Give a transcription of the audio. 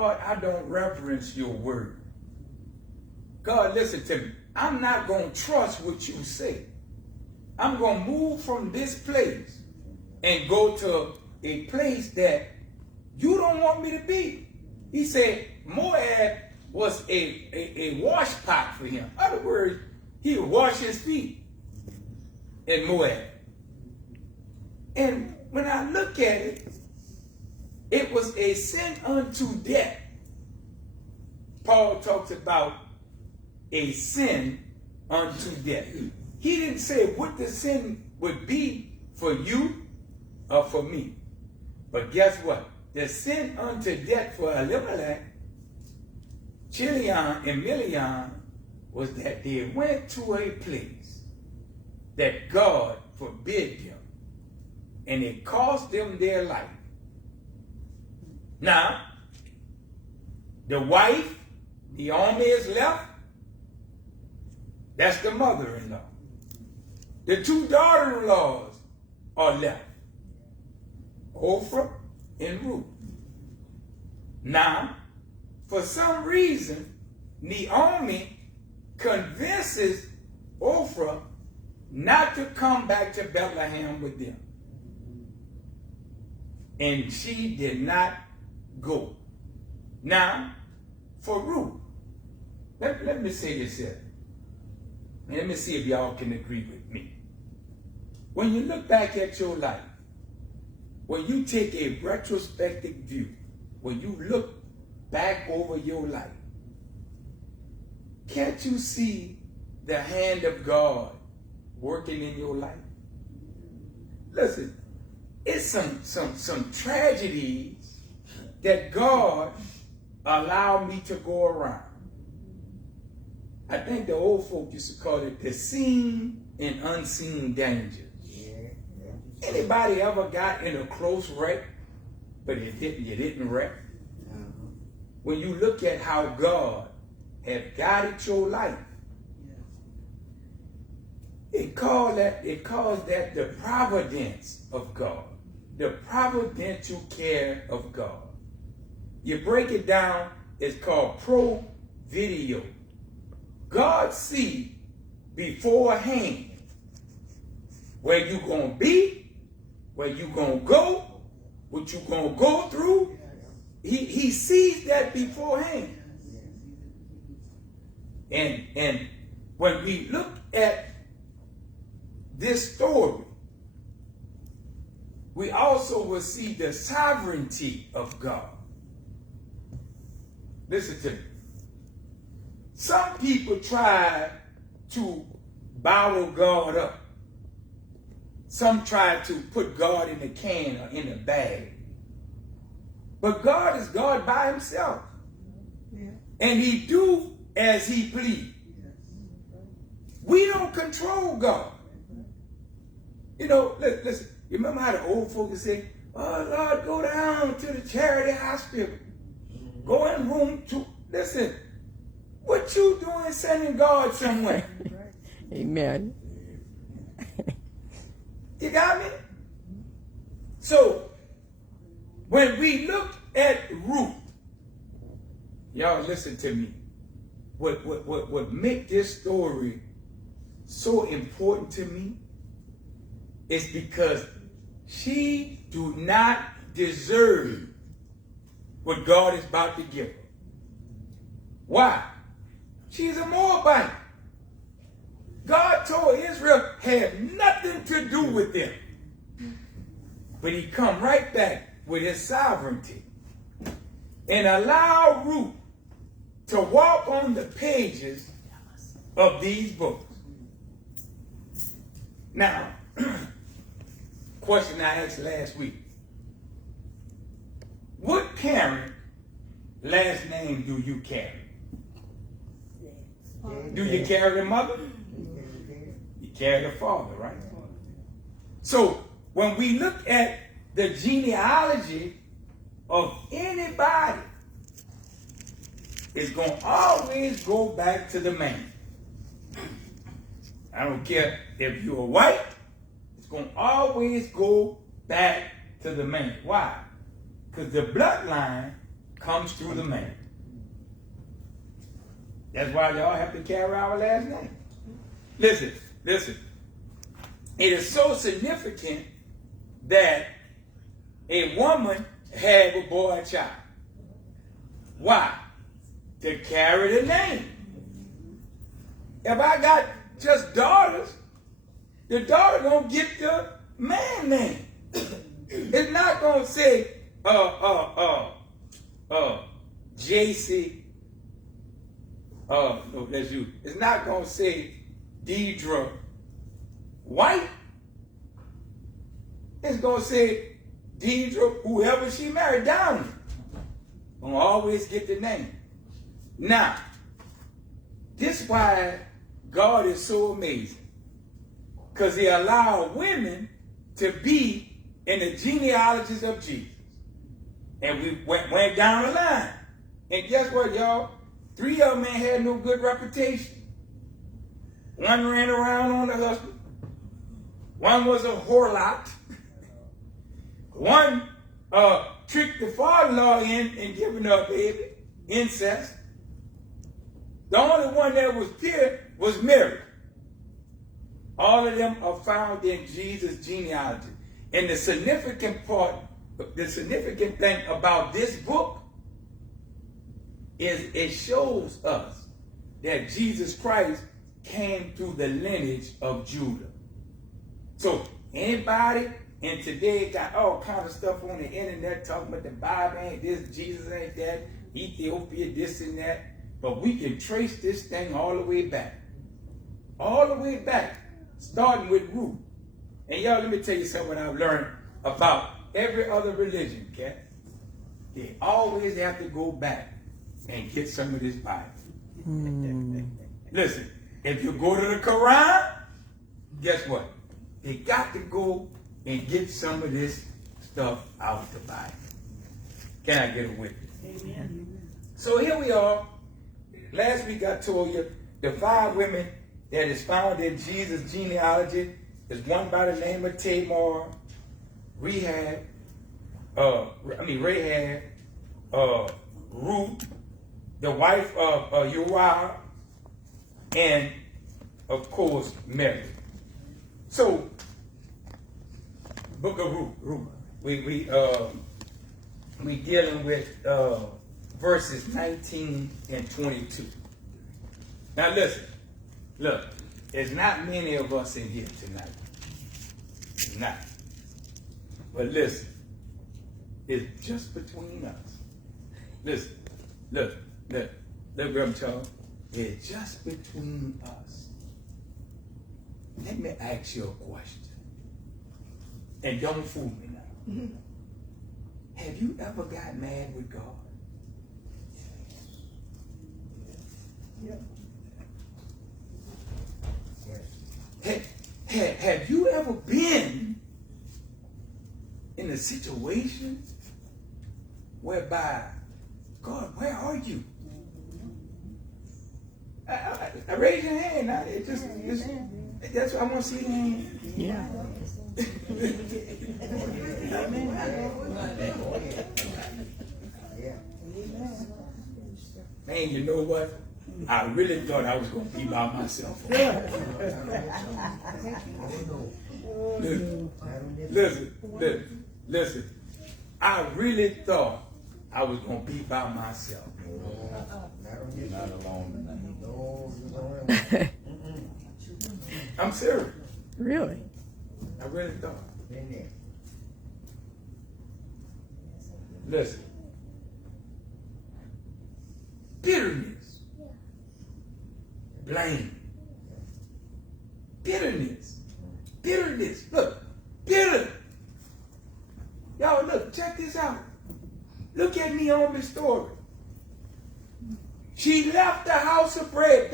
God, I don't reverence your word. God, listen to me. I'm not going to trust what you say. I'm going to move from this place and go to a place that you don't want me to be. He said Moab was a wash pot for him. In other words, he would wash his feet in Moab. And when I look at it, it was a sin unto death. Paul talks about a sin unto death. He didn't say what the sin would be for you or for me. But guess what? The sin unto death for Elimelech, Chilion, and Milion was that they went to a place that God forbid them, and it cost them their life. Now, the wife, Naomi, is left. That's the mother-in-law. The two daughter-in-laws are left, Orpah and Ruth. Now, for some reason, Naomi convinces Orpah not to come back to Bethlehem with them. And she did not go. Now, for Ruth, let me say this here. Let me see if y'all can agree with me. When you look back at your life, when you take a retrospective view, when you look back over your life, can't you see the hand of God working in your life? Listen, it's some tragedies that God allowed me to go around. I think the old folk used to call it the seen and unseen dangers. Anybody ever got in a close wreck, but you didn't wreck? When you look at how God had guided your life, it calls that the providence of God, the providential care of God. You break it down, it's called pro-video. God see beforehand where you gonna be, where you gonna go, what you gonna go through. He sees that beforehand. And when we look at this story, we also will see the sovereignty of God. Listen to me. Some people try to bottle God up. Some try to put God in a can or in a bag. But God is God by himself. And he do as he please. We don't control God. You know, listen, you remember how the old folks say, oh Lord, go down to the charity hospital. Go in room 2. Listen, what you doing sending God somewhere? Amen. You got me? So, when we look at Ruth, y'all listen to me. What make this story so important to me is because she do not deserve what God is about to give her. Why? She's a Moabite. God told Israel had nothing to do with them. But he come right back with his sovereignty and allow Ruth to walk on the pages of these books. Now, question I asked last week. What parent last name do you carry? Do you carry the mother? You carry the father, right? So when we look at the genealogy of anybody, it's going to always go back to the man. I don't care if you're white, it's going to always go back to the man. Why? Because the bloodline comes through the man. That's why y'all have to carry our last name. Listen. It is so significant that a woman had a boy or child. Why? To carry the name. If I got just daughters, the daughter gonna get the man name. It's not gonna say JC. No, that's you. It's not gonna say Deidre White. It's gonna say Deidre, whoever she married, Downey. Gonna always get the name. Now, this is why God is so amazing. Because he allowed women to be in the genealogies of Jesus. And we went down the line. And guess what, y'all? 3 of them ain't had no good reputation. One ran around on the husband. One was a whorelet. One tricked the father-in-law in giving her a baby. Incest. The only one that was pure was Mary. All of them are found in Jesus' genealogy. And the significant thing about this book is it shows us that Jesus Christ came through the lineage of Judah. So anybody, and today got all kind of stuff on the internet talking about the Bible ain't this, Jesus ain't that, Ethiopia this and that, but we can trace this thing all the way back. All the way back, starting with Ruth. And y'all, let me tell you something I've learned about every other religion, okay? They always have to go back and get some of this Bible. Listen, if you go to the Quran, guess what? They got to go and get some of this stuff out of the Bible. Can I get a witness? Amen. So here we are. Last week I told you the 5 women that is found in Jesus' genealogy is one by the name of Tamar, Rahab, Ruth, the wife of Uriah, and of course Mary. So, Book of Ruth. We dealing with verses 19 and 22. Now listen, look, there's not many of us in here tonight. It's not. But listen, it's just between us. Listen, look, Brother Charles, it's just between us. Let me ask you a question. And don't fool me now. Have you ever got mad with God? Yeah. Have you ever been in a situation whereby, God, where are you? I raise your hand. That's what I want to see your hand. Yeah. Man, you know what? I really thought I was going to be by myself. Listen. I really thought I was going to be by myself. Not alone. I'm serious. Really? I really thought. Listen. Bitterness. Blame. Bitterness. Look, bitter. Y'all, look, check this out. Look at Naomi's story. She left the house of bread.